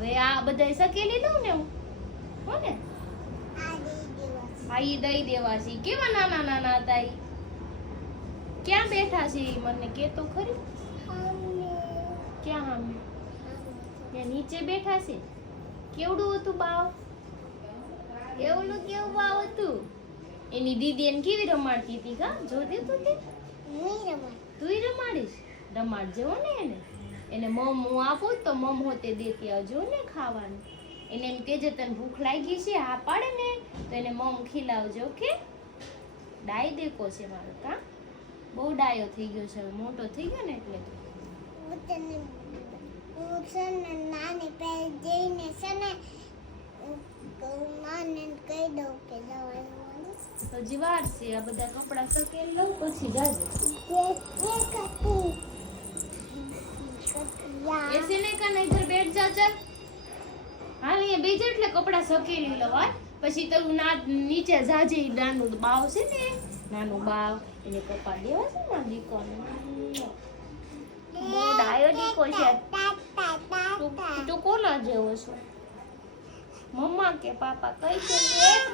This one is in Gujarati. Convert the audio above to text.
હવે આ બધાય સકેલી લઉં ને હું હો ને આ ઈ દઈ દેવા છે કેવા નાના નાના હતા ઈ ક્યાં બેઠા છે ઈ મને કે તો ખરી ક્યાં સામે ત્યાં નીચે બેઠા છે કેવડું હતું બાવ એવડું કેવું બાવ હતું એની દીદી એને કેવી રમાડતી હતી કા જોતી તું તે તુંય રમાડીશ રમાડજે હો ને એને મમ હું આપું તો મમ હોતે દેતી આવજો ને ખાવાનું એને એમ કેજે તને ભૂખ લાગી છે હા પાડે ને તો એને મમ ખીલાવજો ઓકે ડાય દેકો છે મારો કા બહુ ડાયો થઈ ગયો છે હવે મોટો થઈ ગયો ને એટલે નાની પે જઈને છે ને નાને કહી દઉં કે દવા હજી વાર છે આ બધા કપડા સકેલી લઉં પછી જાજે ऐसे नहीं करना इधर बैठ जा चल हाँ અહીંયા બેજ એટલે કપડા સકેલી લવાય પછી તારું ના નીચે જાજે નાનું બાવ છે ને નાનું બાવ એને કપા દેવા છે ને દીકોને બહુ ડાયો દીકો છે તું કોના જેવો છો મમ્મા કે પાપા કઈ છે એક